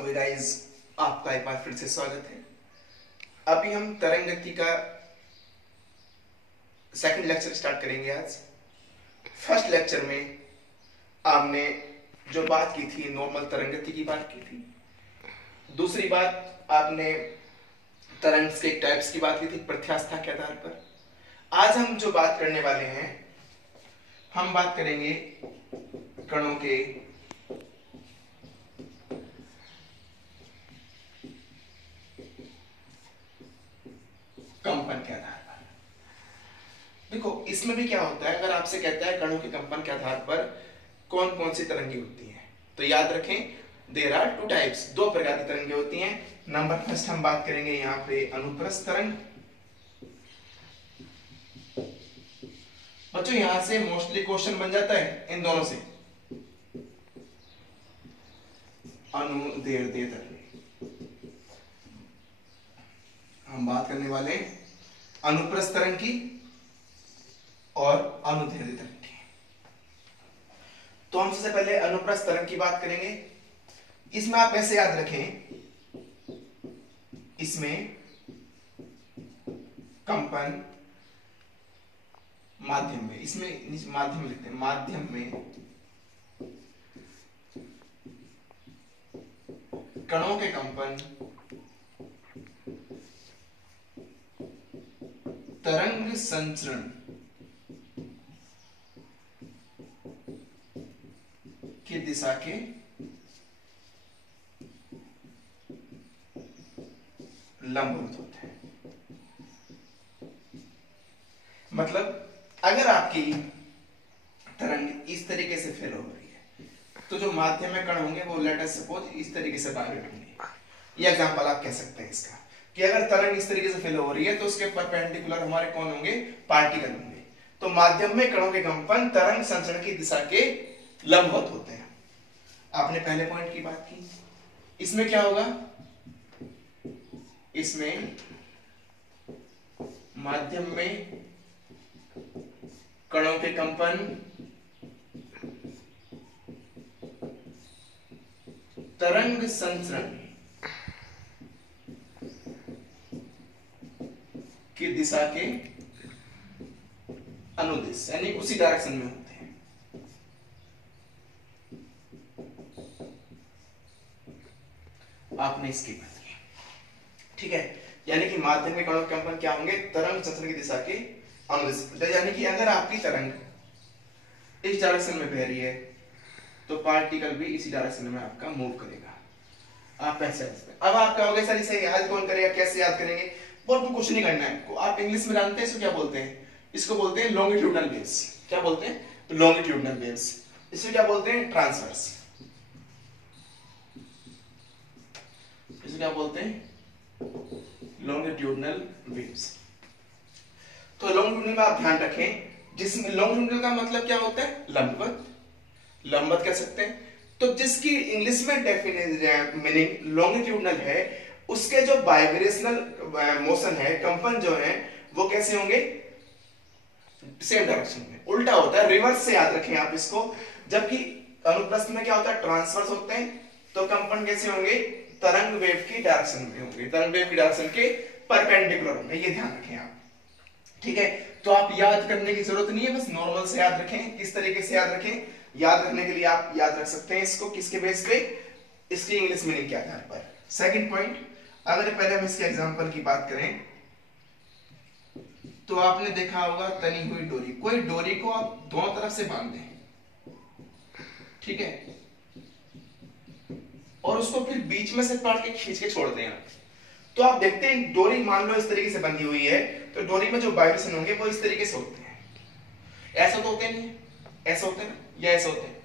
Okay guys, आपका एक बार फिर से स्वागत है। अभी हम तरंग गति का सेकंड लेक्चर स्टार्ट करेंगे आज। फर्स्ट लेक्चर में आपने जो बात की थी नॉर्मल तरंग गति की बात की थी। दूसरी बात आपने तरंग के टाइप्स की बात की थी प्रत्यास्था के आधार पर। आज हम जो बात करने वाले हैं, हम बात करेंगे कणों के कंपन के आधार पर। देखो इसमें भी क्या होता है, अगर आपसे कहता है कणों के कंपन के आधार पर कौन कौन सी तरंगे होती हैं, तो याद रखें देयर आर टू टाइप्स, दो प्रकार की तरंगे होती हैं। नंबर फर्स्ट हम बात करेंगे यहाँ पे अनुप्रस्थ तरंग। बच्चों यहां से मोस्टली क्वेश्चन बन जाता है इन दोनों से, अनुदैर्ध्य तरंग। हम बात करने वाले अनुप्रस्थ तरंग की और अनुदैर्ध्य तरंग की। तो हम सबसे पहले अनुप्रस्थ तरंग की बात करेंगे। इसमें आप ऐसे याद रखें, इसमें कंपन माध्यम में, इसमें माध्यम लिखते हैं, माध्यम में कणों के कंपन तरंग संचरण की दिशा के लंबवत होते हैं। मतलब अगर आपकी तरंग इस तरीके से फैल हो रही है, तो जो माध्यम में कण होंगे वो लेट अस सपोज इस तरीके से वाइब्रेट होंगे। ये एग्जांपल आप कह सकते हैं इसका, कि अगर तरंग इस तरीके से फैल हो रही है तो उसके परपेंडिकुलर हमारे कौन होंगे, पार्टिकल होंगे। तो माध्यम में कणों के कंपन तरंग संचरण की दिशा के लंबवत होते हैं। आपने पहले पॉइंट की बात की। इसमें क्या होगा, इसमें माध्यम में कणों के कंपन तरंग संचरण की दिशा के अनुदिश, यानी उसी डायरेक्शन में होते हैं। आपने इसकी बात की, ठीक है। यानी कि माध्यम में कणों के कंपन क्या होंगे, तरंग संचरण की दिशा के अनुदिश। यानी कि अगर आपकी तरंग इस डायरेक्शन में बह रही है तो पार्टिकल भी इसी डायरेक्शन में आपका मूव करेगा। आप ऐसे अब आप कहोगे सर इसे याद कौन करेगा, कैसे याद करेंगे? बहुत कुछ नहीं करना है आपको। आप इंग्लिश में जानते हैं इसको क्या बोलते हैं? इसको बोलते हैं लॉन्गिट्यूडनल वेव्स। क्या बोलते हैं? Longitudinal waves. इसे क्या बोलते हैं? ट्रांसवर्स। इसे क्या बोलते हैं? Longitudinal waves. तो लॉन्गिट्यूडनल का आप ध्यान रखें, जिसमें लॉन्गिट्यूडनल का मतलब क्या होता है? लंबवत। लंबवत कह सकते हैं। तो जिसकी इंग्लिश में डेफिनेशन मीनिंग लॉन्गिट्यूडनल है, उसके जो वाइब्रेशनल मोशन है, कंपन जो है वो कैसे होंगे? सेम डायरेक्शन में। उल्टा होता है, रिवर्स से याद रखें आप इसको। जबकि अनुप्रस्थ में क्या होता है? ट्रांसवर्स होते हैं। तो कंपन कैसे होंगे? तरंग वेव की डायरेक्शन में होंगे, तरंग वेव की डायरेक्शन के परपेंडिकुलर होंगे। ये ध्यान रखें आप, ठीक है। तो आप याद करने की जरूरत नहीं है, बस नॉर्मल से याद रखें। किस तरीके से याद रखें? याद रखने के लिए आप याद रख सकते हैं इसको किसके बेस पे? इसकी इंग्लिश मीनिंग के आधार पर। सेकंड पॉइंट, अगर पहले हम इसके एग्जांपल की बात करें तो आपने देखा होगा तनी हुई डोरी। कोई डोरी को आप दोनों तरफ से बांध दें, ठीक है, और उसको फिर बीच में से पकड़ के खींच के छोड़ दें। तो आप देखते हैं डोरी मान लो इस तरीके से बंधी हुई है, तो डोरी में जो वाइब्रेशन होंगे वो इस तरीके से होते हैं। ऐसा तो होते नहीं है, ऐसा होते हैं या ऐसा होते हैं।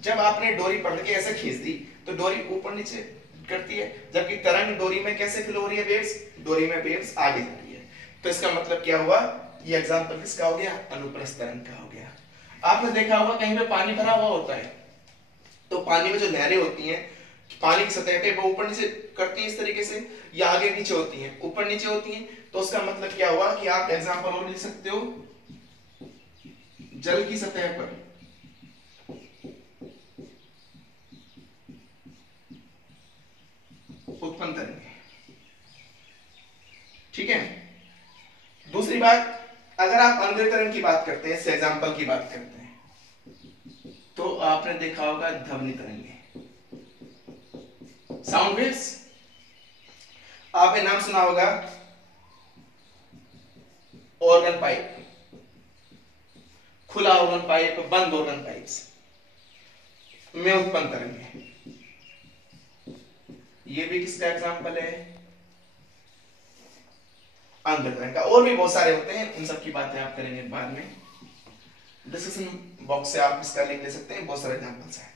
जब आपने डोरी पकड़ के ऐसे खींच दी तो डोरी ऊपर नीचे करती है, जबकि तरंग डोरी में कैसे फ्लो हो रही है? वेव्स, डोरी में वेव्स आगे जा रही है। तो इसका मतलब क्या हुआ? ये एग्जांपल किसका हो गया? अनुप्रस्थ तरंग का हो गया। आपने देखा होगा कहीं पे पानी भरा हुआ होता है, तो पानी में जो लहरें होती हैं पानी की सतह पे वो ऊपर नीचे करती है इस तरीके से, या आगे नीचे होती हैं, ऊपर नीचे होती हैं। तो उसका मतलब क्या हुआ कि आप एग्जांपल और लिख सकते हो, जल की सतह पर उत्पन्न तरंगें। ठीक है। दूसरी बात, अगर आप अनुदैर्ध्य तरंग की बात करते हैं, इस एग्जांपल की बात करते हैं, तो आपने देखा होगा ध्वनि तरंगें, साउंड वेव्स। आपने नाम सुना होगा ऑर्गन पाइप, खुला ऑर्गन पाइप, बंद ऑर्गन पाइप्स में उत्पन्न तरंगें। ये भी किसका एग्जांपल है? अनुदैर्ध्य तरंग का। और भी बहुत सारे होते हैं, उन सब की बातें आप करेंगे बाद में, डिस्कशन बॉक्स से आप इसका लिंक ले सकते हैं, बहुत सारे एग्जांपल्स हैं।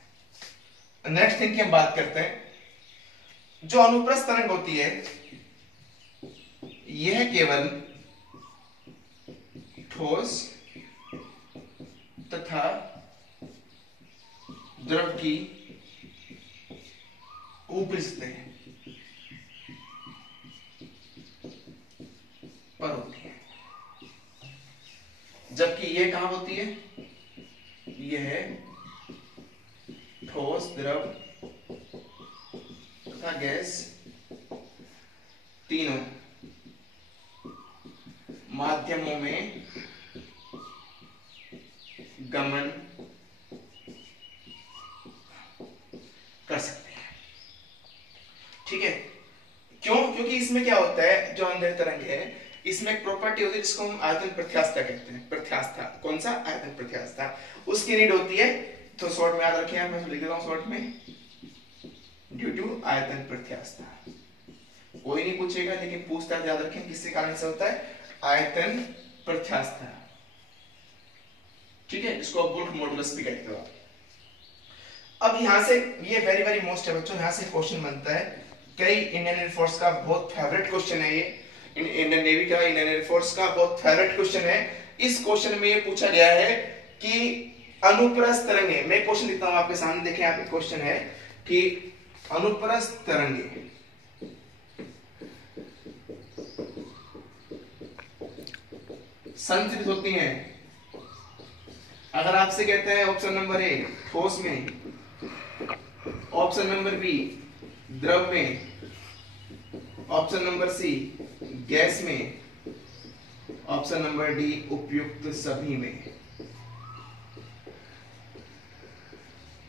नेक्स्ट थिंग की हम बात करते हैं, जो अनुप्रस्थ तरंग होती है यह केवल ठोस तथा द्रव की ऊपरी सतह पर होती है, जबकि यह कहां होती है? यह ठोस, द्रव तथा गैस तीनों माध्यमों में गमन कर सकते हैं। ठीक है। क्यों? क्योंकि इसमें क्या होता है, जो अनुदैर्ध्य तरंग है, इसमें एक प्रॉपर्टी होती है जिसको हम आयतन प्रत्यास्थता कहते हैं। प्रत्यास्थता कौन सा? आयतन प्रत्यास्थता। उसकी नीड होती है, तो शॉर्ट में याद रखें, मैं लिख देता हूं शॉर्ट में, ड्यू टू आयतन प्रत्यास्थता। कोई नहीं पूछेगा, लेकिन पूछता है, याद रखें किसके कारण से होता है? आयतन प्रत्यास्थता। ठीक है, जिसको वुल्फ मॉडुलस भी कहते हो। अब यहां से ये वेरी वेरी मोस्ट है बच्चों, यहां से क्वेश्चन बनता है, कई इंडियन एयरफोर्स का बहुत फेवरेट क्वेश्चन है ये, इंडियन नेवी का, इंडियन एयरफोर्स का बहुत फेवरेट क्वेश्चन है। इस क्वेश्चन में ये पूछा गया है कि अनुप्रस्थ तरंगें, मैं क्वेश्चन लिखता हूं आपके सामने, देखें आप, क्वेश्चन है कि अनुप्रस्थ तरंगें संचरित होती हैं। अगर आपसे कहते हैं ऑप्शन नंबर ए ठोस में, ऑप्शन नंबर बी द्रव में, ऑप्शन नंबर सी गैस में, ऑप्शन नंबर डी उपयुक्त सभी में,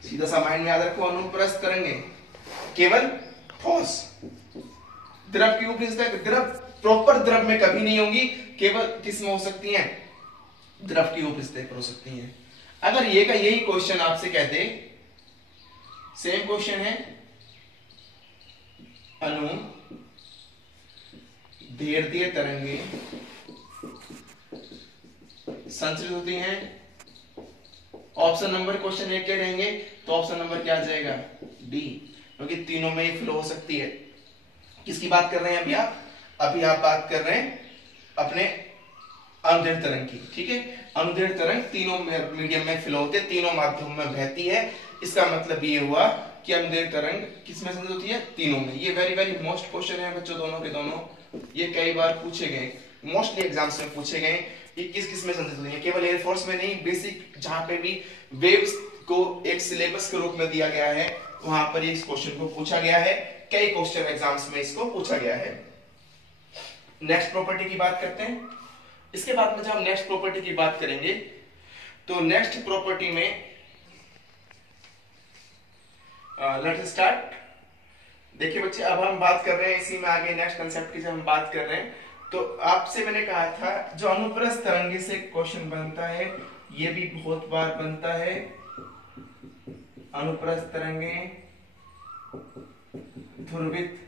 सीधा सा माइंड में याद रखो, अनुप्रस्थ तरंगें केवल ठोस, द्रव की ऊपरी सतह, द्रव प्रॉपर द्रव में कभी नहीं होंगी, केवल किस में हो सकती हैं? द्रव की ऊपरी सतह पर हो सकती हैं। अगर ये का यही क्वेश्चन आपसे कहते, सेम क्वेश्चन है, अनुदैर्ध्य तरंगें संचरित होती हैं, ऑप्शन नंबर क्वेश्चन एक क्या रहेंगे, तो ऑप्शन नंबर क्या आ जाएगा? डी, क्योंकि तीनों में ही फ्लो हो सकती है। किसकी बात कर रहे हैं अभी आप? अभी आप बात कर रहे हैं अपने अनुदैर्ध्य तरंग की। ठीक है, अनुदैर्ध्य तरंग तीनों मीडियम में फ्लो होते हैं, तीनों माध्यमों में बहती है। इसका मतलब ये हुआ कि अनुदैर्ध्य तरंग किसमें संचरित होती है? तीनों में। ये वेरी वेरी मोस्ट क्वेश्चन है बच्चों, दोनों के दोनों, ये कई बार पूछे गए, मोस्टली एग्जाम्स में पूछे गए कि किस किस में संचरित होती है। केवल एयरफोर्स में नहीं, बेसिक जहां पे भी वेव्स को एक सिलेबस के रूप में दिया गया है, वहां पर इस क्वेश्चन को पूछा गया है, कई क्वेश्चन एग्जाम्स में इसको पूछा गया है। नेक्स्ट प्रॉपर्टी की बात करते हैं। इसके बाद में जब हम नेक्स्ट प्रॉपर्टी की बात करेंगे, तो नेक्स्ट प्रॉपर्टी में लेट्स स्टार्ट। देखिए बच्चे, अब हम बात कर रहे हैं इसी में आगे नेक्स्ट कंसेप्ट की, जब हम बात कर रहे हैं, तो आपसे मैंने कहा था जो अनुप्रस्थ तरंगे से क्वेश्चन बनता है, ये भी बहुत बार बनता है। अनुप्रस्थ तरंगे ध्रुवित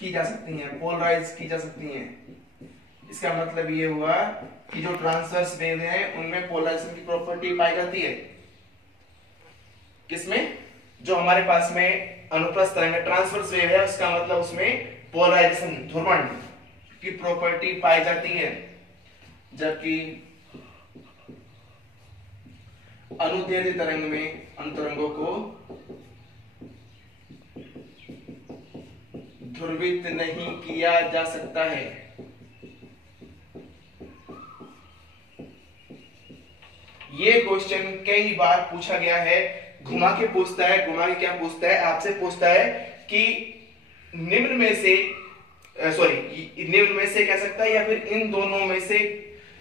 की जा सकती हैं, पोलराइज की जा सकती हैं। इसका मतलब ये हुआ कि जो ट्रांसवर्स वेव है उनमें पोलराइजेशन की प्रॉपर्टी पाई जाती है। किसमें? जो हमारे पास में अनुप्रस्थ तरंग ट्रांसवर्स वेव है, उसका मतलब उसमें पोलराइजेशन, ध्रुवण की प्रॉपर्टी पाई जाती है, जबकि अनुदैर्ध्य तरंग में अंतरंगों को ध्रुवित नहीं किया जा सकता है। ये क्वेश्चन कई बार पूछा गया है, घुमा के पूछता है, घुमा के क्या पूछता है, आपसे पूछता है कि निम्न में से निम्न में से कह सकता है या फिर इन दोनों में से,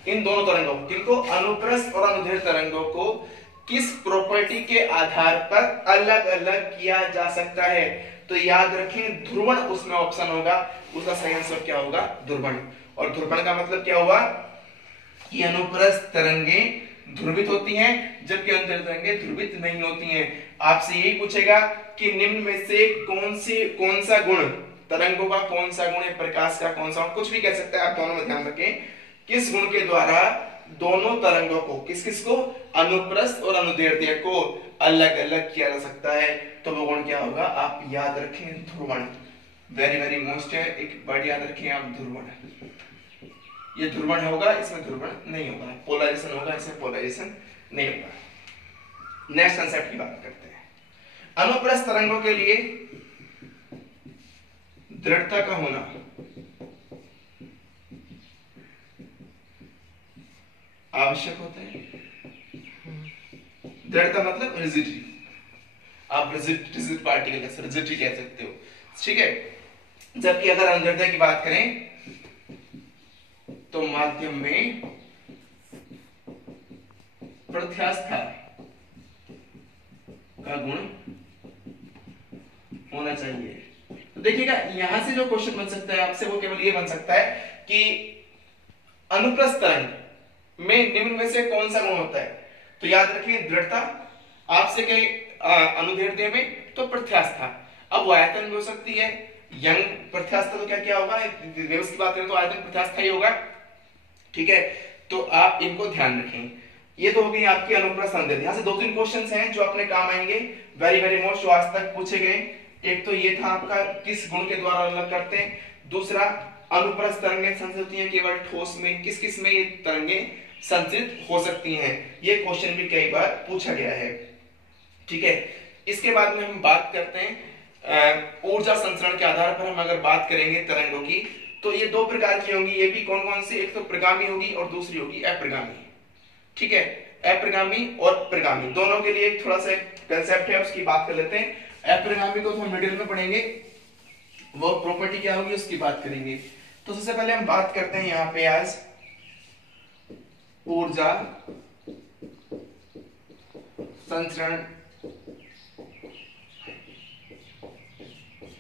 इन दोनों तरंगों को, किनको, अनुप्रस्थ और अनुदैर्घ्य तरंगों को किस प्रॉपर्टी के आधार पर अलग अलग किया जा सकता है। तो याद रखें ध्रुवण उसमें ऑप्शन होगा, उसका सही आंसर क्या होगा, ध्रुवण। और ध्रुवण का मतलब क्या हुआ कि अनुप्रस्थ तरंगे ध्रुवित होती हैं जबकि अनुदैर्घ्य तरंगे ध्रुवित नहीं होती हैं। आपसे यही पूछेगा कि निम्न में से कौन सा गुण, तरंगों का कौन सा गुण है, प्रकाश का कौन सा, कुछ भी कह सकते हैं आप, दोनों में ध्यान रखें, किस गुण के द्वारा दोनों तरंगों को, किस किस को, अनुप्रस्थ और अनुदैर्घ्य को अलग अलग किया जा सकता है। तो वो गुण क्या होगा, आप याद रखें ध्रुवण। वेरी वेरी मोस्ट है, एक वर्ड याद रखें आप, ध्रुवण। ये ध्रुवण होगा, इसमें ध्रुवण नहीं होगा, पोलराइजेशन होगा, इसमें पोलराइजेशन नहीं होगा। नेक्स्ट कंसेप्ट की बात करते हैं। अनुप्रस्थ तरंगों के लिए दृढ़ता का होना आवश्यक होता है। दृढ़ता मतलब रिजिडिटी, आप रिजिड पार्टिकल रिजिडिटी कह सकते हो, ठीक है। जबकि अगर अनुदैर्घ्य की बात करें तो माध्यम में प्रत्यास्था का गुण होना चाहिए। तो देखिएगा यहां से जो क्वेश्चन बन सकता है आपसे वो केवल ये बन सकता है कि अनुप्रस्थ तरंग में निम्न में से कौन सा गुण होता है। तो याद रखिए दृढ़ता, आपसे कहे अनुदैर्घ्य में तो प्रत्यास्था। अब वो आयतन भी हो सकती है, यंग प्रत्यास्था, तो क्या क्या होगा, वेव्स की बात करें तो आयतन प्रत्यास्था ही होगा, ठीक है। तो आप इनको ध्यान रखें। ये तो हो गई आपकी अनुप्रस्थ अनुदैर्घ्य। यहां से दो तीन क्वेश्चंस हैं जो अपने काम आएंगे, वेरी वेरी मोस्ट, जो आज तक पूछे गए। एक तो ये था आपका किस गुण के द्वारा अलग करते हैं, दूसरा अनुप्रस्थ तरंगें संचरित होती हैं केवल ठोस में, किस किस में ये तरंगें संचरित हो सकती हैं। ये क्वेश्चन भी कई बार पूछा गया है, ठीक है। इसके बाद में हम बात करते हैं ऊर्जा संचरण के आधार पर। हम अगर बात करेंगे तरंगों की तो ये दो प्रकार की होंगी, ये भी कौन कौन सी, एक तो प्रगामी होगी और दूसरी होगी अप्रगामी, ठीक है। अप्रगामी और प्रगामी दोनों के लिए थोड़ा सा कंसेप्ट है, उसकी बात कर लेते हैं। अप्रगामी को तो हम डिटेल में पढ़ेंगे, वो प्रॉपर्टी क्या होगी उसकी बात करेंगे। तो सबसे पहले हम बात करते हैं यहाँ पे आज ऊर्जा संचरण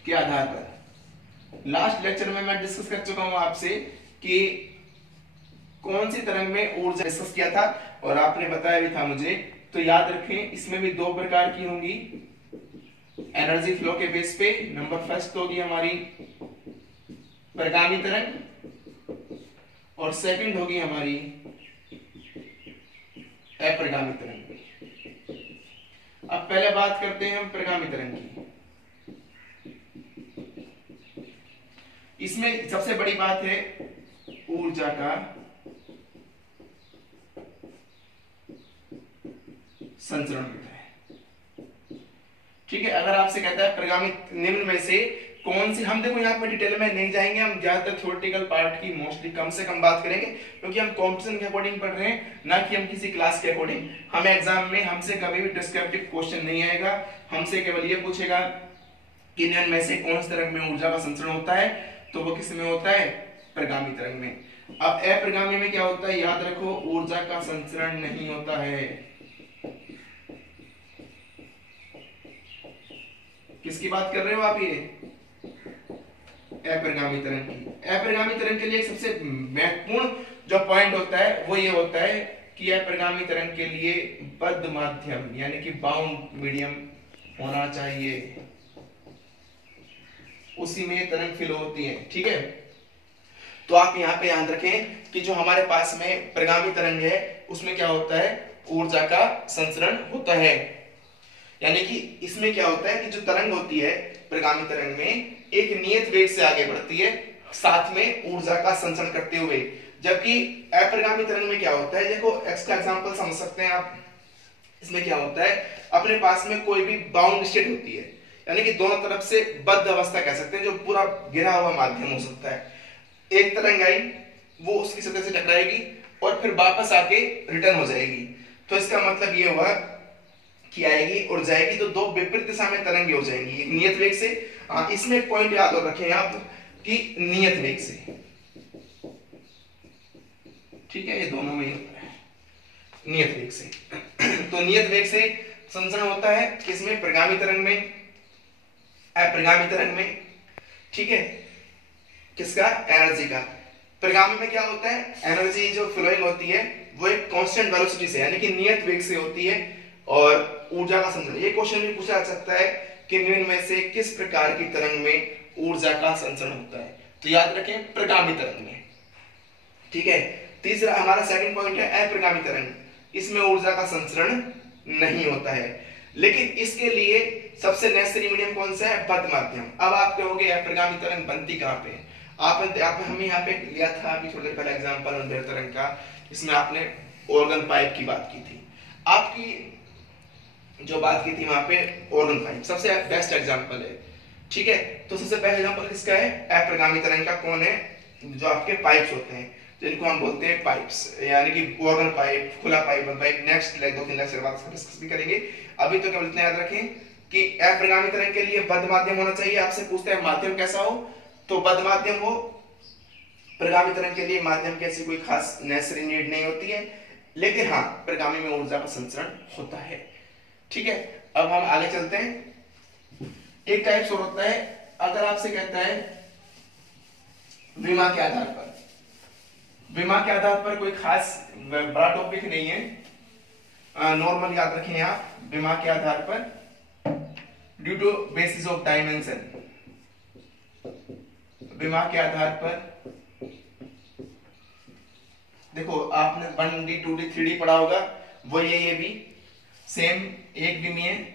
के आधार पर। लास्ट लेक्चर में मैं डिस्कस कर चुका हूं आपसे कि कौन सी तरंग में ऊर्जा डिस्कस किया था और आपने बताया भी था मुझे। तो याद रखें इसमें भी दो प्रकार की होंगी एनर्जी फ्लो के बेस पे। नंबर फर्स्ट होगी हमारी प्रगामी तरंग और सेकंड होगी हमारी अप्रगामी तरंग। अब पहले बात करते हैं हम प्रगामी तरंग की। इसमें सबसे बड़ी बात है ऊर्जा का संचरण होता है, ठीक है। अगर आपसे कहता है प्रगामी निम्न में से कौन सी, हम देखो यहाँ पे डिटेल में नहीं जाएंगे, हम ज्यादातर थ्योरेटिकल पार्ट की मोस्टली कम से कम बात करेंगे क्योंकि हम कॉम्पिटिशन के अकॉर्डिंग पढ़ रहे हैं, ना कि हम किसी क्लास के अकॉर्डिंग। हमें एग्जाम में हमसे कभी भी डिस्क्रिप्टिव क्वेश्चन नहीं आएगा, हमसे केवल ये पूछेगा कि निम्न में से कौन सी तरंग में ऊर्जा का संचरण होता है, तो वो किस में होता है, प्रगामी तरंग में। अब अप्रगामी में क्या होता है, याद रखो ऊर्जा का संचरण नहीं होता है। किसकी बात कर रहे हो आप, ये अप्रगामी तरंग की। अप्रगामी तरंग के लिए सबसे महत्वपूर्ण जो पॉइंट होता है वो ये होता है कि अप्रगामी तरंग के लिए बद्ध माध्यम यानी कि बाउंड मीडियम होना चाहिए, उसी में तरंग फ्लो होती है, ठीक है। तो आप यहाँ पे याद रखें कि जो हमारे पास में प्रगामी तरंग है उसमें क्या होता है, ऊर्जा का संचरण होता है। यानी कि इसमें क्या होता है कि जो तरंग होती है प्रगामी तरंग में एक नियत वेग से आगे बढ़ती है साथ में ऊर्जा का संचरण करते हुए, जबकि अप्रगामी तरंग में क्या होता है, देखो एक्स का एग्जांपल समझ सकते हैं आप। इसमें क्या होता है, अपने पास में कोई भी बाउंड स्टेट होती है, यानी कि दोनों तरफ से बद्ध अवस्था कह सकते हैं, जो पूरा घिरा हुआ माध्यम हो सकता है। एक तरंग आई, वो उसकी सतह से टकराएगी और फिर वापस आके रिटर्न हो जाएगी। तो इसका मतलब ये हुआ की आएगी उड़ जाएगी तो दो विपरीत दिशा में तरंगे हो जाएंगी, एक नियत वेग से। इसमें एक पॉइंट याद रखें आप कि नियत वेग से, ठीक है, ये दोनों में होता है नियत वेग से। तो नियत वेग से संचरण होता है किसमें, प्रगामी तरंग में, अप्रगामी तरंग में, ठीक है, किसका, एनर्जी का। प्रगामी में क्या होता है, एनर्जी जो फ्लोइंग होती है वो एक कांस्टेंट वेलोसिटी से यानी कि नियत वेग से होती है। और ऊर्जा का संचरण, ये क्वेश्चन भी पूछा जा सकता है कि निम्न में से किस प्रकार की तरंग में ऊर्जा का संचरण होता है, तो याद रखें प्रगामी तरंग में, ठीक है। तीसरा हमारा सेकंड पॉइंट है अप्रगामी तरंग, इसमें ऊर्जा का संचरण नहीं होता है। लेकिन इसके लिए सबसे नेसेसरी मीडियम कौन सा है, बद्ध माध्यम। अब आप कहोगे अप्रगामी तरंग बनती कहां पे, हमने यहाँ पे लिया था अभी थोड़ी देर पहले एग्जांपल अंधेर तरंग का, इसमें आपने ऑर्गन पाइप की बात की थी। आपकी जो बात की थी वहां पे ऑर्गन पाइप सबसे बेस्ट एग्जांपल है, ठीक है। तो सबसे बेस्ट एग्जांपल किसका है, अप्रगामी तरंग का। कौन है, जो आपके पाइप्स होते हैं जिनको हम बोलते हैं पाइप्स, यानी कि ऑर्गन पाइप, खुला पाइप, बंद पाइप। नेक्स्ट दो तीन लेक्चर बाद डिस्कस भी करेंगे। अभी तो केवल इतना याद रखें कि अप्रगामी तरंग के लिए बद्ध माध्यम होना चाहिए। आपसे पूछते हैं माध्यम कैसा हो, तो बद्ध माध्यम हो। प्रगामी तरंग के लिए माध्यम की ऐसी कोई खास नेसेसरी नीड नहीं होती है, लेकिन हाँ प्रगामी में ऊर्जा का संचरण होता है, ठीक है। अब हम आगे चलते हैं। एक टाइप और होता है, अगर आपसे कहता है विमा के आधार पर, विमा के आधार पर कोई खास बड़ा टॉपिक नहीं है, नॉर्मल याद रखें आप, विमा के आधार पर due to basis of dimension, विमा के आधार पर देखो आपने 1D 2D 3D पढ़ा होगा, वो ये भी सेम एक विमीय है।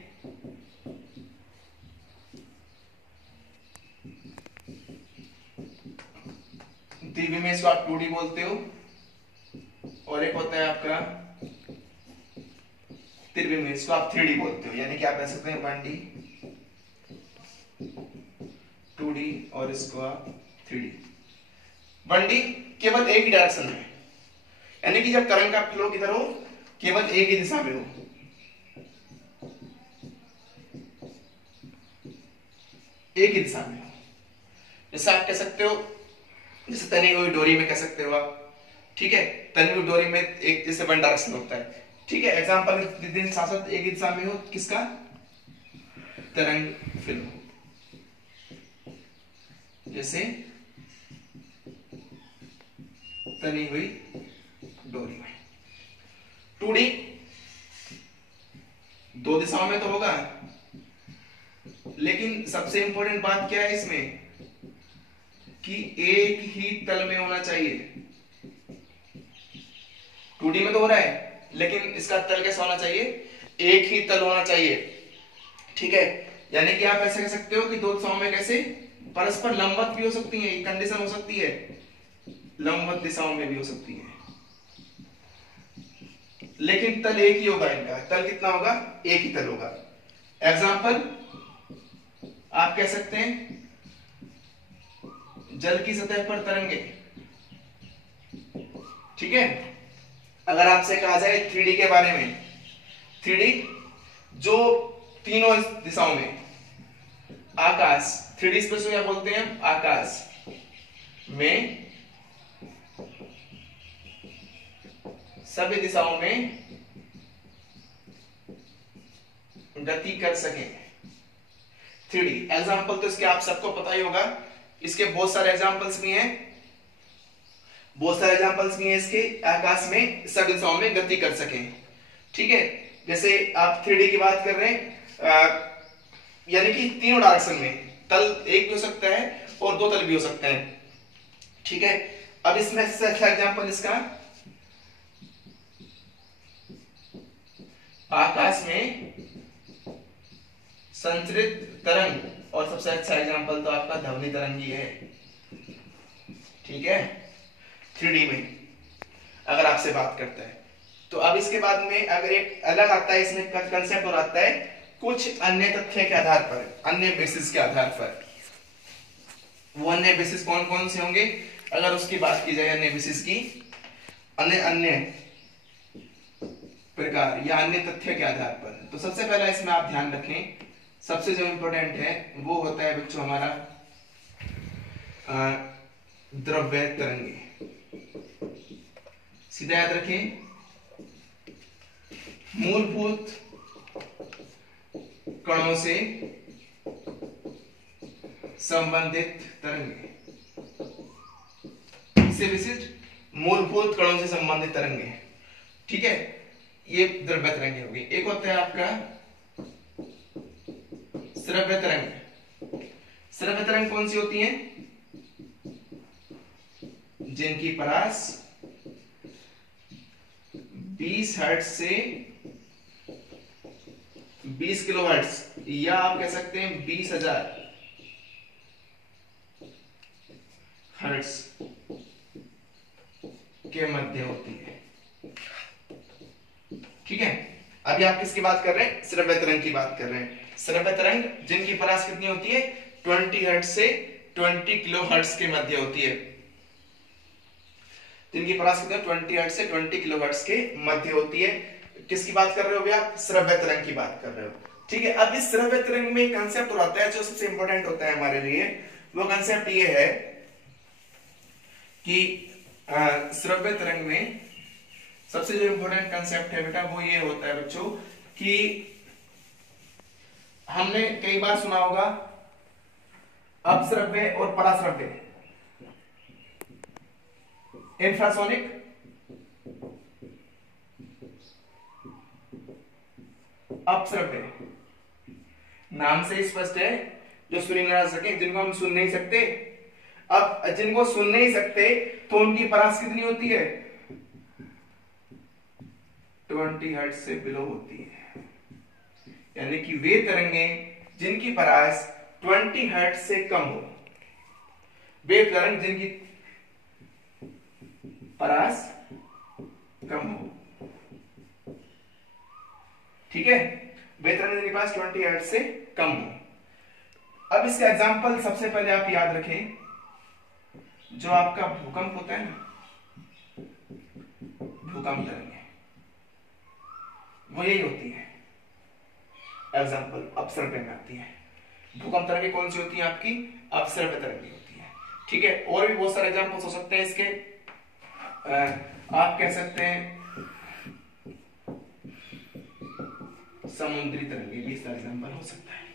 द्विविमीय को आप 2D बोलते हो, और एक होता है आपका त्रिविमीय को आप 3D बोलते हो, यानी कि आप कह सकते हैं 1D 2D और इसको आप 3D। 1D केवल एक ही डायरेक्शन में, यानी कि जब तरंग का फ्लो किधर हो, केवल एक ही दिशा में हो, एक ही दिशा में हो। जैसे आप कह सकते हो, जैसे तनी हुई डोरी में कह सकते हो आप, ठीक है, तनी हुई डोरी में एक जैसे वन डायरेक्शन होता है, ठीक है। एग्जांपल साथ एक ही दिशा में हो, किसका, तरंग फ्लो, जैसे तनी हुई डोरी में। 2D दो दिशाओं में तो होगा, लेकिन सबसे इंपॉर्टेंट बात क्या है इसमें कि एक ही तल में होना चाहिए। 2D में तो हो रहा है, लेकिन इसका तल कैसा होना चाहिए, एक ही तल होना चाहिए, ठीक है। यानी कि आप ऐसे कह सकते हो कि दो दिशाओं में कैसे परस्पर लंबवत भी हो सकती है, कंडीशन हो सकती है, लंबवत दिशाओं में भी हो सकती है, लेकिन तल एक ही होगा। इनका तल कितना होगा, एक ही तल होगा। एग्जांपल आप कह सकते हैं जल की सतह पर तरंगे, ठीक है। अगर आपसे कहा जाए 3D के बारे में, 3D जो तीनों दिशाओं में आकाश, 3D स्पेस को क्या बोलते हैं, आकाश में सभी दिशाओं में गति कर सके, 3D। एग्जांपल तो इसके आप सबको पता ही होगा, इसके बहुत सारे एग्जांपल्स भी हैं, बहुत सारे एग्जांपल्स भी हैं इसके, आकाश में सभी दिशाओं में गति कर सके, ठीक है। जैसे आप 3D की बात कर रहे हैं, यानी कि तीनों डायरेक्शन में तल एक भी हो सकता है और दो तल भी हो सकते हैं, ठीक है। अब इसमें सबसे अच्छा एग्जांपल इसका आकाश में संचरित तरंग, और सबसे अच्छा एग्जांपल तो आपका ध्वनि तरंग ही है, ठीक है, 3D में अगर आपसे बात करता है। तो अब इसके बाद में अगर एक अलग आता है, इसमें कंसेप्ट और आता है कुछ अन्य तथ्य के आधार पर, अन्य बेसिस के आधार पर। वो अन्य बेसिस कौन कौन से होंगे, अगर उसकी बात की जाए अन्य बेसिस की, अन्य प्रकार या अन्य तथ्य के आधार पर। तो सबसे पहला इसमें आप ध्यान रखें, सबसे जो इंपॉर्टेंट है वो होता है बच्चों हमारा द्रव्य तरंगे। सीधा याद रखें, मूलभूत कणों से संबंधित तरंगे, इससे विशिष्ट मूलभूत कणों से संबंधित तरंगे, ठीक है, ये द्रव्य तरंगे होगी। एक होता है आपका श्रव्य तरंग। श्रव्य तरंग कौन सी होती है? जिनकी परास 20 हर्ट्ज से 20 किलोहर्ट्ज या आप कह सकते हैं 20,000 हर्ट्ज के मध्य होती है, ठीक है। अभी आप किसकी बात कर रहे हैं? श्रव्य तरंग की बात कर रहे हैं। श्रव्य तरंग जिनकी परास कितनी होती है? 20 हर्ट्ज से 20 किलो हर्ट्ज के मध्य होती है। जिनकी परास कितनी है? 20 हर्ट्ज से 20 किलो हर्ट्ज के मध्य होती है। किसकी बात कर रहे हो आप? श्रव्य तरंग की बात कर रहे हो, ठीक है। अब इस श्रव्य तरंग में कंसेप्ट आता है जो सबसे इंपॉर्टेंट होता है हमारे लिए, वो कंसेप्ट ये है कि श्रव्य तरंग में सबसे जो इंपॉर्टेंट कंसेप्ट है बेटा वो ये होता है बच्चों कि हमने कई बार सुना होगा अपश्रव्य और पराश्रव्य, इंफ्रासोनिक, अपश्रव्य। नाम से स्पष्ट है, जो सुनी ना सके, जिनको हम सुन नहीं सकते। अब जिनको सुन नहीं सकते तो उनकी परास कितनी होती है? 20 हर्ट्ज से बिलो होती है। यानी कि वे तरंगे जिनकी परास 20 हर्ट्ज से कम हो, वे तरंग जिनकी परास कम हो, ठीक है, वे तरंग जिनकी परास 20 हर्ट्ज से कम हो। अब इसका एग्जांपल सबसे पहले आप याद रखें, जो आपका भूकंप होता है ना, भूकंप तरंगे वो यही होती है। एग्जांपल अपसर्व्य में आती है। भूकंप तरंगे कौन सी होती है? आपकी अपसर्व्य तरंगे होती है, ठीक है। और भी बहुत सारे एग्जांपल्स हो सकते हैं इसके। आप कह सकते हैं समुद्री तरंगे भी इसका एग्जांपल हो सकता है,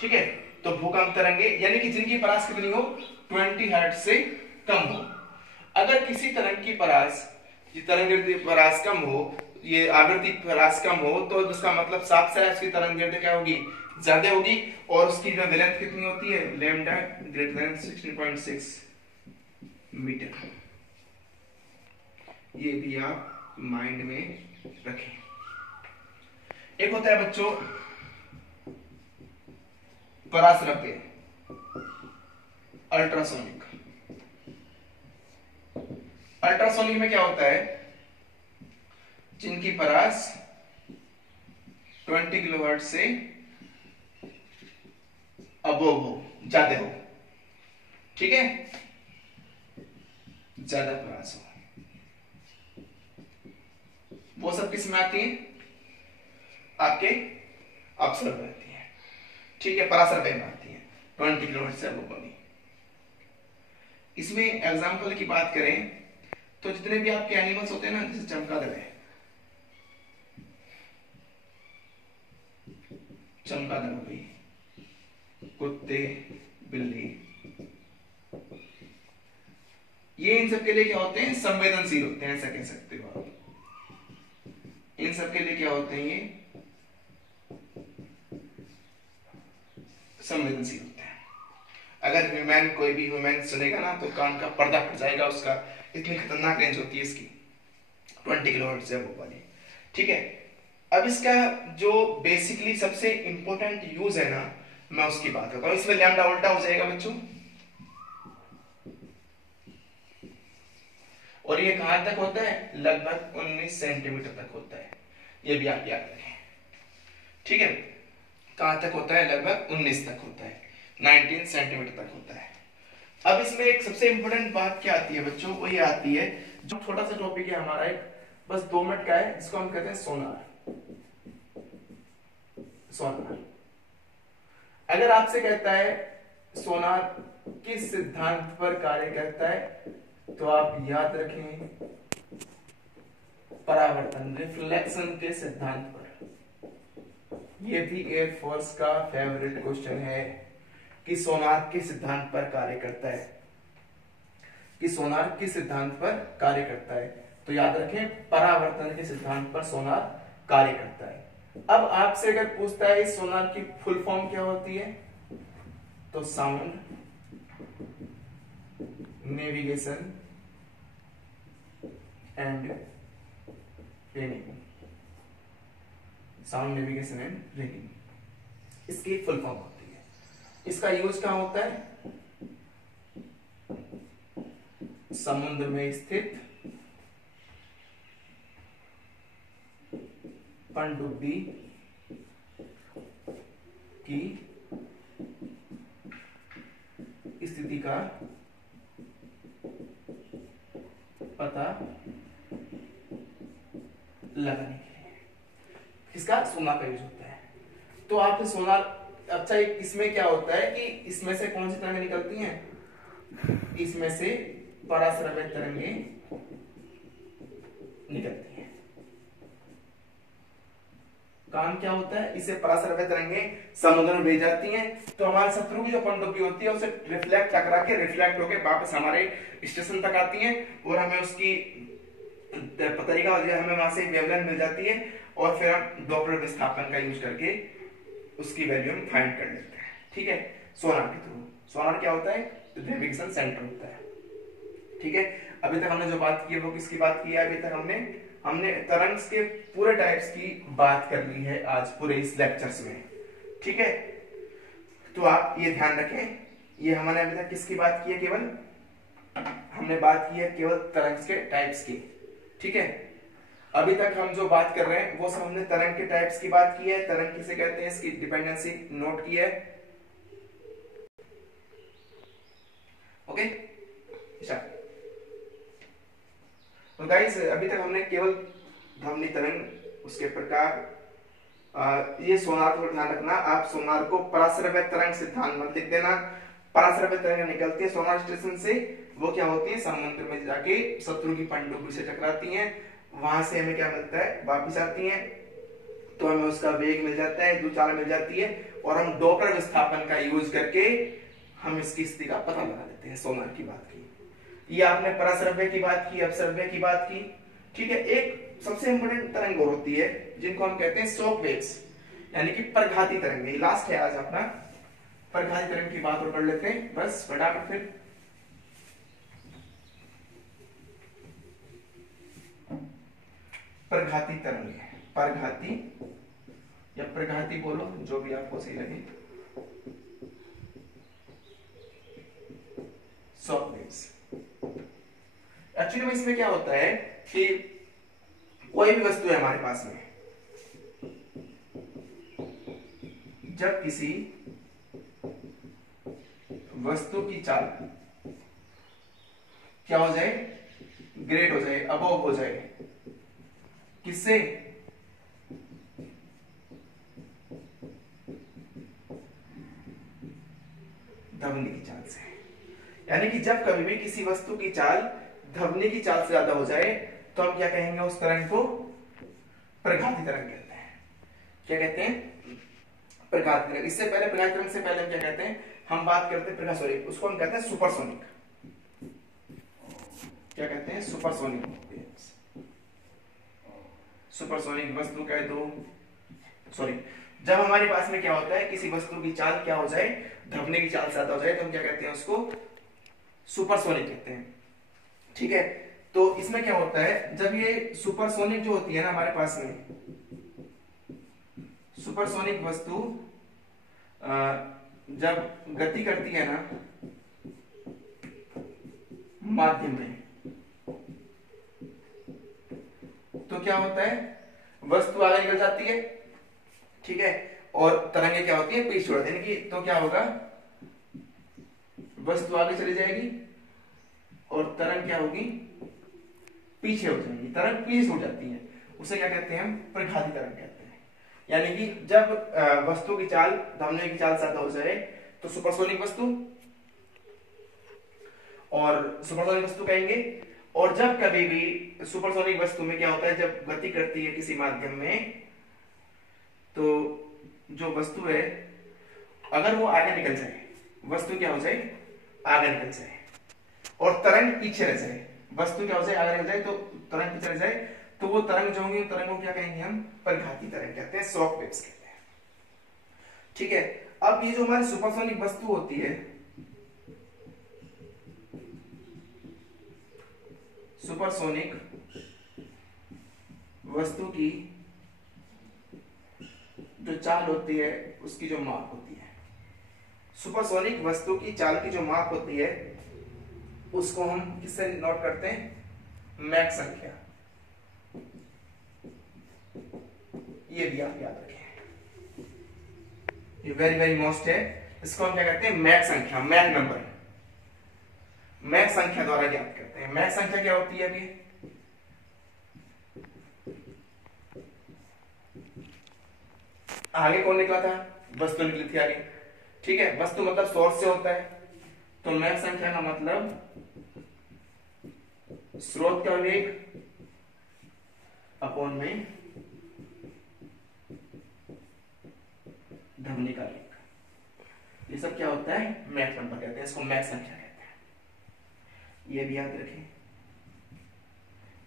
ठीक है। तो भूकंप तरंगे यानी कि जिनकी परास कितनी हो? 20 हर्ट्ज से कम हो। अगर किसी तरंग की परास, तरंग परास कम हो, ये आवृत्ति परास कम हो, तो उसका मतलब साफ साफ उसकी तरंग क्या होगी? ज्यादा होगी। और उसकी जो वेवलेंथ कितनी होती है? Lambda greater than 16.6 metre. ये भी आप माइंड में रखें। एक होता है बच्चों पराश्रव्य, अल्ट्रासोनिक। अल्ट्रासोनिक में क्या होता है? जिनकी परास 20 किलोहर्ट्ज से अबोव हो, ज्यादा हो, ठीक है, ज्यादा परास हो। वो सब किस में आती है? आपके अपसर्व्य आती है, ठीक है, पराश्रव्य में आती है 20 किलोहर्ट्ज से अबोव वाली। इसमें एग्जांपल की बात करें तो जितने भी आपके एनिमल्स होते हैं ना, जैसे चमगादड़ है, चमगादड़ हो गई, कुत्ते, बिल्ली, ये इन सब के लिए क्या होते हैं? संवेदनशील होते हैं, ऐसा कह सकते हो आप। इन सब के लिए क्या होते हैं? ये संवेदनशील होते हैं। अगर ह्यूमन, कोई भी ह्यूमन सुनेगा ना तो कान का पर्दा फट जाएगा उसका, इतनी खतरनाक रेंज होती है इसकी 20 किलोहर्ट्ज से वो वाली, ठीक है। अब इसका जो बेसिकली सबसे इंपॉर्टेंट यूज है ना, मैं उसकी बात करता हूं। इसमें लैम्डा उल्टा हो जाएगा बच्चों, और ये कहां तक होता है? लगभग 19 सेंटीमीटर तक होता है। ये भी आप याद रखें, ठीक है। कहां तक होता है? लगभग 19 तक होता है, 19 सेंटीमीटर तक होता है। अब इसमें एक सबसे इंपॉर्टेंट बात क्या आती है बच्चों? वो ये आती है, जो छोटा सा टॉपिक है हमारा, एक बस 2 मिनट का है, जिसको हम कहते हैं सोनार। सोनार अगर आपसे कहता है सोनार किस सिद्धांत पर कार्य करता है, तो आप याद रखें परावर्तन, रिफ्लेक्शन के सिद्धांत पर। यह भी एयरफोर्स का फेवरेट क्वेश्चन है कि सोनार किस सिद्धांत पर कार्य करता है, कि सोनार किस सिद्धांत पर कार्य करता है। तो याद रखें परावर्तन के सिद्धांत पर सोनार कार्य करता है। अब आपसे अगर पूछता है इस सोनार की फुल फॉर्म क्या होती है, तो sound navigation and raining, sound navigation and raining, इसकी फुल फॉर्म होती है। इसका यूज कहां होता है, समुद्र में स्थित पनडुब्बी की स्थिति का पता लगाने के लिए इसका सोनार का यूज होता है। तो आप सोनार, अच्छा इसमें क्या होता है कि इसमें से कौन सी तरंगें निकलती हैं, इसमें से पराश्रव्य तरंगें निकलती हैं। काम क्या होता है, इससे पराश्रव्य तरंगें समुद्र में भेज जाती हैं, तो हमारे शत्रु की जो पनडुब्बी होती है उसे रिफ्लेक्ट टकरा के रिफ्लेक्ट होकर वापस हमारे स्टेशन तक आती है, और हमें उसकी तरीका हमें वहां से वेवलेंथ मिल जाती है, और फिर हम डॉपलर विस्थापन का यूज करके उसकी वैल्यू हम फाइंड कर लेते हैं। ठीक है, सोनार के थ्रू। सोनार क्या होता है, नेविगेशन सेंटर होता है। ठीक है, अभी तक हमने जो बात की है वो किसकी बात की है, अभी तक हमने तरंग के पूरे टाइप्स की बात कर ली है आज पूरे इस लेक्चर्स में। ठीक है, तो आप ये ध्यान रखें, ये हमने अभी तक किसकी बात की है, केवल हमने बात की है केवल तरंग के टाइप्स की। ठीक है, अभी तक हम जो बात कर रहे हैं वो सब हमने तरंग के टाइप्स की बात की है, तरंग किसे कहते हैं, इसकी डिपेंडेंसी नोट की है। ओके, तो गाइस अभी तक हमने केवल ध्वनि तरंग, उसके प्रकार, ये सोनार को ध्यान रखना, आप सोनार को पराश्रव्य तरंग सिद्धांत मत लिख देना। पराश्रव्य तरंग निकलती है सोनार स्टेशन से, वो क्या होती है, समुद्र में जाके शत्रु की पनडुब्बी से टकराती हैं, वहां से हमें क्या मिलता है, वापिस आती हैं, तो हमें उसका वेग मिल जाता है, चाल मिल जाती है, और हम डॉपलर विस्थापन का यूज करके हम इसकी स्थिति का पता लगा देते हैं। सोनार की बात की, ये आपने पराश्रव्य की बात की, अपश्रव्य की बात की। ठीक है, एक सबसे इंपोर्टेंट तरंग और होती है जिनको हम कहते हैं शॉक वेव्स, यानी कि प्रघाती तरंगें। लास्ट है आज अपना, प्रघाती तरंग की बात और कर लेते हैं बस फटाफट। फिर प्रघाती तरंगें, प्रघाती या प्रघाती बोलो, जो भी आपको सही लगे, शॉक वेव्स। एक्चुअली में इसमें क्या होता है कि कोई भी वस्तु है हमारे पास में, जब किसी वस्तु की चाल क्या हो जाए, ग्रेड हो जाए, अबव हो जाए, किससे, ध्वनि की चाल से। यानी कि जब कभी भी किसी वस्तु की चाल ध्वनि की चाल से ज्यादा हो जाए तो हम क्या कहेंगे, उस तरंग को प्रघाती तरंग कहते हैं। क्या कहते हैं, प्रघाती तरंग। इससे पहले प्रघाती तरंग से पहले हम क्या कहते हैं, हम बात करते हैं प्रकाशोनिक, उसको हम कहते हैं सुपरसोनिक। क्या कहते हैं, सुपरसोनिक। सुपरसोनिक वस्तु कह दो, सॉरी, जब हमारे पास में क्या होता है, किसी वस्तु की चाल क्या हो जाए, ध्वनि की चाल से ज्यादा हो जाए, तो हम क्या कहते हैं, उसको सुपरसोनिक कहते हैं। ठीक है, तो इसमें क्या होता है, जब ये सुपरसोनिक जो होती है ना हमारे पास में, सुपरसोनिक वस्तु जब गति करती है ना माध्यम में, तो क्या होता है, वस्तु आगे निकल जाती है। ठीक है, और तरंगे क्या होती है, पीछे छोड़ देंगी, तो क्या होगा, वस्तु आगे चली जाएगी और तरंग क्या होगी, पीछे हो जाएंगी, तरंग पीछे छूट जाती है, उसे क्या कहते हैं हम, प्रघाती तरंग कहते हैं। यानी कि जब वस्तु की चाल धमनी की चाल से ज्यादा हो जाए तो सुपरसोनिक वस्तु, और सुपरसोनिक वस्तु कहेंगे। और जब कभी भी सुपरसोनिक वस्तु में क्या होता है, जब गति करती है किसी माध्यम में, तो जो वस्तु है अगर वो आगे निकल जाए, वस्तु क्या हो जाए, आगे निकल जाए, और तरंग पीछे रह जाए, वस्तु क्या हो जाए, आगे निकल जाए तो तरंग पीछे रह जाए, तो वो तरंग जो होंगी, तरंग को क्या कहेंगे हम, परिघाती तरंग कहते हैं, शॉक वेव्स कहते हैं। ठीक है, अब ये जो हमारी सुपरसोनिक वस्तु होती है, सुपरसोनिक वस्तु की जो चाल होती है, उसकी जो माप होती है, सुपरसोनिक वस्तु की चाल की जो माप होती है, उसको हम किससे नोट करते हैं, मैक संख्या। ये भी आप याद रखें, ये वेरी वेरी मोस्ट है। इसको हम क्या कहते हैं, मैक संख्या, मैक नंबर, मैक संख्या द्वारा ज्ञात करते हैं। मैक संख्या क्या होती है, अभी आगे कौन निकला था, वस्तु निकली थी आगे। ठीक है, वस्तु मतलब सोर्स से होता है, तो मैक संख्या का मतलब स्रोत का वेग अपॉन में धमनी का वेग, ये सब क्या होता है, मैक नंबर कहते हैं, इसको मैक संख्या कहते हैं, ये भी याद रखें।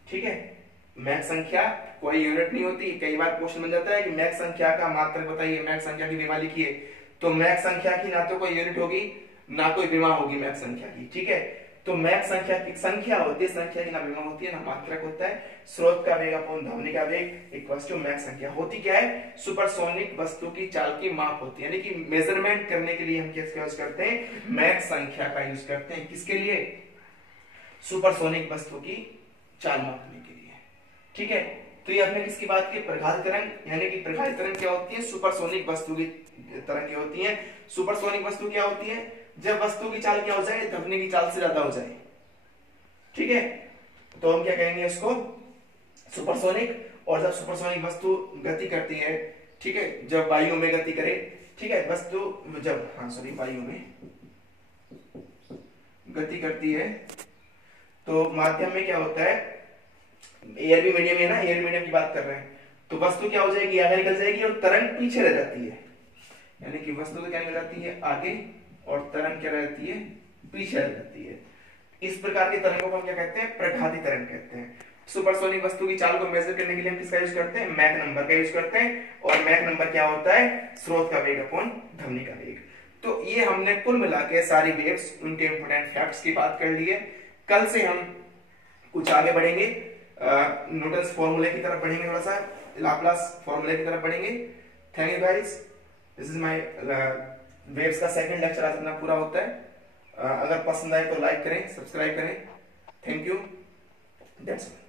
ठीक है, मैक संख्या कोई यूनिट नहीं होती। कई बार क्वेश्चन बन जाता है कि मैक संख्या का मात्रक बताइए, मैक संख्या की विमा लिखिए, तो मैक संख्या की ना तो कोई यूनिट होगी ना कोई विमा होगी मैक संख्या की। ठीक है, तो मैक संख्या की संख्या होती है, संख्या की ना विमा होती है ना मात्रक होता है। स्रोत का वेग अपॉन धमनी का वेग इक्वल्स टू मैक संख्या। होती क्या है, सुपरसोनिक वस्तु की चाल की माप होती है, यानी कि मेजरमेंट करने के लिए हम किसका यूज करते हैं, मैक संख्या का यूज करते हैं। किसके लिए, सुपरसोनिक वस्तु की चाल मापने के लिए। ठीक है, तो ये आपने किसकी बात की, प्रघाती तरंग, यानी कि प्रघाती तरंग क्या होती है, सुपरसोनिक वस्तु की तरंग होती है। सुपरसोनिक वस्तु क्या होती है, जब वस्तु की चाल क्या हो जाए, धमनी की चाल से ज्यादा हो जाए। ठीक है, तो हम क्या कहेंगे इसको, सुपरसोनिक। और जब सुपरसोनिक वस्तु गति करती है, ठीक है, जब वायु में गति करे, ठीक है, वस्तु जब वायु में गति करती है, तो माध्यम में क्या होता है, एयर भी मीडियम है ना, एयर मीडियम की बात कर रहे हैं, तो वस्तु क्या हो जाएगी, आगे निकल जाएगी और तरंग पीछे रह जाती है। यानी कि वस्तु तो क्या निकल जाती है आगे और तरंग क्या रहती है, पीछे रह जाती है। इस प्रकार की तरंगों को हम क्या कहते हैं, प्रघाती तरंग कहते हैं। सुपरसोनिक वस्तु की चाल को मेजर करने के लिए हम किसका यूज करते हैं, मैक नंबर का यूज करते हैं। और मैक नंबर क्या होता है, स्रोत का वेग अपॉन धमनी का वेग। तो ये हमने कुल मिला के सारी वेव्स, उनके इंपोर्टेंट फैक्ट्स की बात कर ली है। कल से हम कुछ आगे बढ़ेंगे, न्यूटन्स फॉर्मूले की तरफ बढ़ेंगे, थोड़ा सा लाप्लास फॉर्मूले की तरफ बढ़ेंगे। Thank you guys, this is my waves का सेकंड लेक्चर आज अपना पूरा होता है। अगर पसंद आए तो लाइक करें, सब्सक्राइब करें। Thank you, that's all.